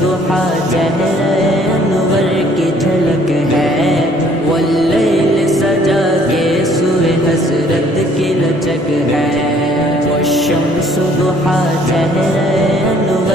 दुहा चेहरे अनवर की झलक है, वल्लैल सजा के सूए हसरत की लचक है। वशम्स दुहा चेहरे